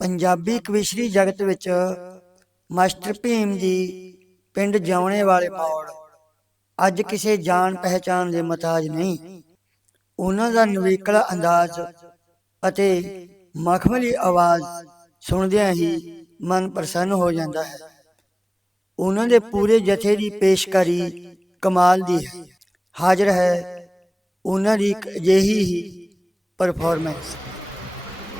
ਪੰਜਾਬੀ ਕਵਿਸ਼ਰੀ ਜਗਤ ਵਿੱਚ ਮਾਸਟਰ ਭੀਮ ਜੀ ਪਿੰਡ ਜਿਉਣੇ ਵਾਲੇ ਮੌੜ। ਅੱਜ ਕਿਸੇ ਜਾਣ ਪਹਿਚਾਨ ਦੇ ਮਤਾਜ ਨਹੀਂ। ਉਹਨਾਂ ਦਾ ਨਵੇਕਲਾ ਅੰਦਾਜ਼ ਅਤੇ ਮਖਮਲੀ ਆਵਾਜ਼ ਸੁਣਦਿਆਂ ਹੀ ਮਨ ਪ੍ਰਸੰਨ ਹੋ ਜਾਂਦਾ ਹੈ। ਉਹਨਾਂ ਦੇ ਪੂਰੇ ਜਥੇ ਦੀ ਪੇਸ਼ਕਾਰੀ ਕਮਾਲ ਦੀ ਹੈ। ਹਾਜ਼ਰ ਹੈ ਉਹਨਾਂ ਦੀ ਇੱਕ ਅਜਿਹੀ ਹੀ ਪਰਫਾਰਮੈਂਸ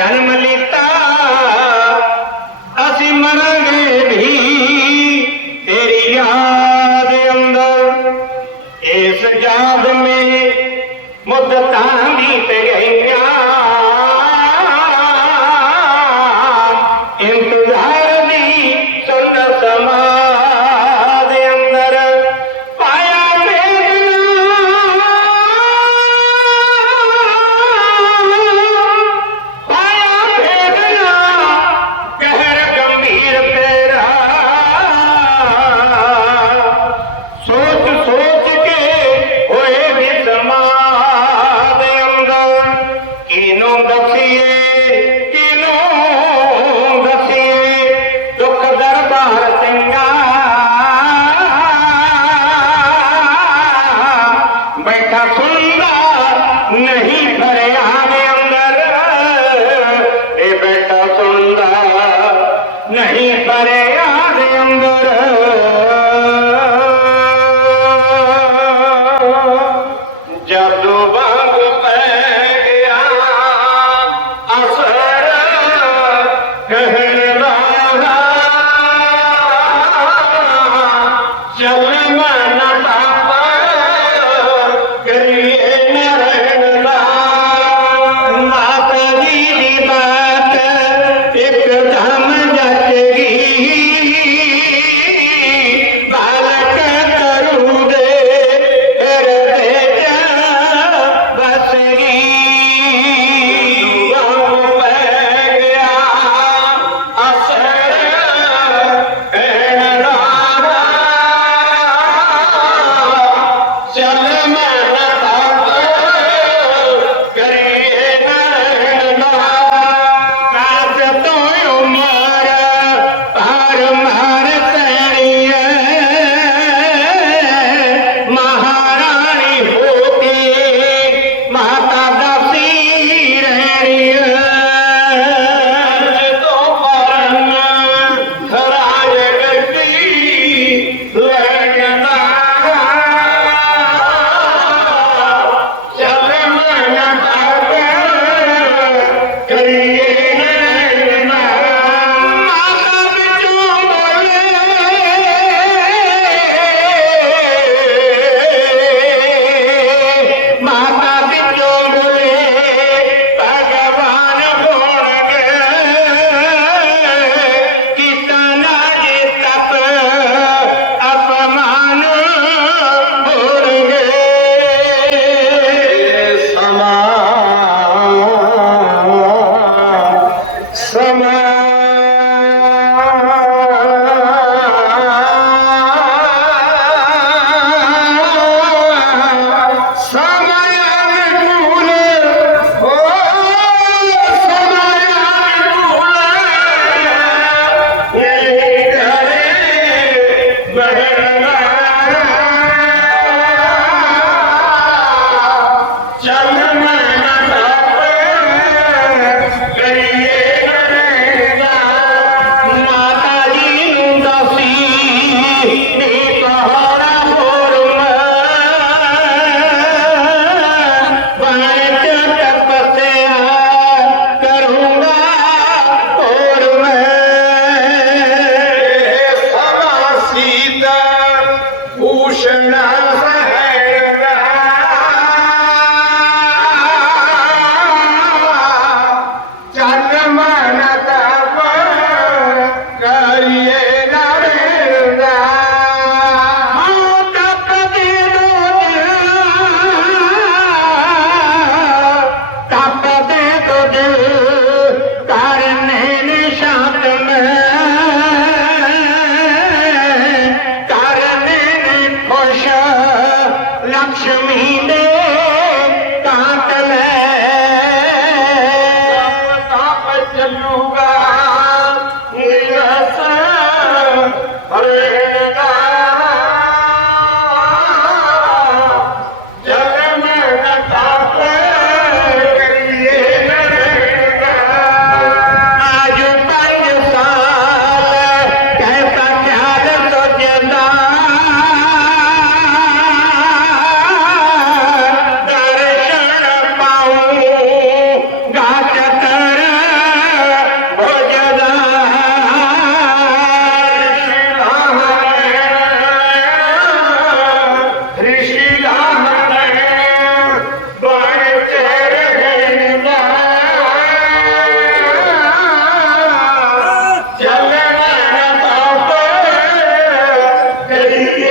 ਜਨਮ ਲਿੱਤਾ ਅਸੀਂ ਮਰਾਂਗੇ ਵੀ ਤੇਰੀ ਯਾਦ ਅੰਦਰ ਇਸ ਜਾਗ ਮੇ ਮੁੱਦਤਾਂ ਬੀਤ ਗਈਆਂ ਬੈਠਾ ਸੁਣਦਾ ਨਹੀਂ ਭਰਿਆ ਦੇ ਅੰਦਰ ਇਹ ਬੈਠਾ ਸੁਣਦਾ ਨਹੀਂ ਭਰਿਆ ਦੇ ਅੰਦਰ ਜਦੋਂ ਵਾਂਗ ਪੈ ਗਿਆ ਅਸਰ ਕਹਿਣ ਵਾਲਾ ਚੱਲ நீண்ட you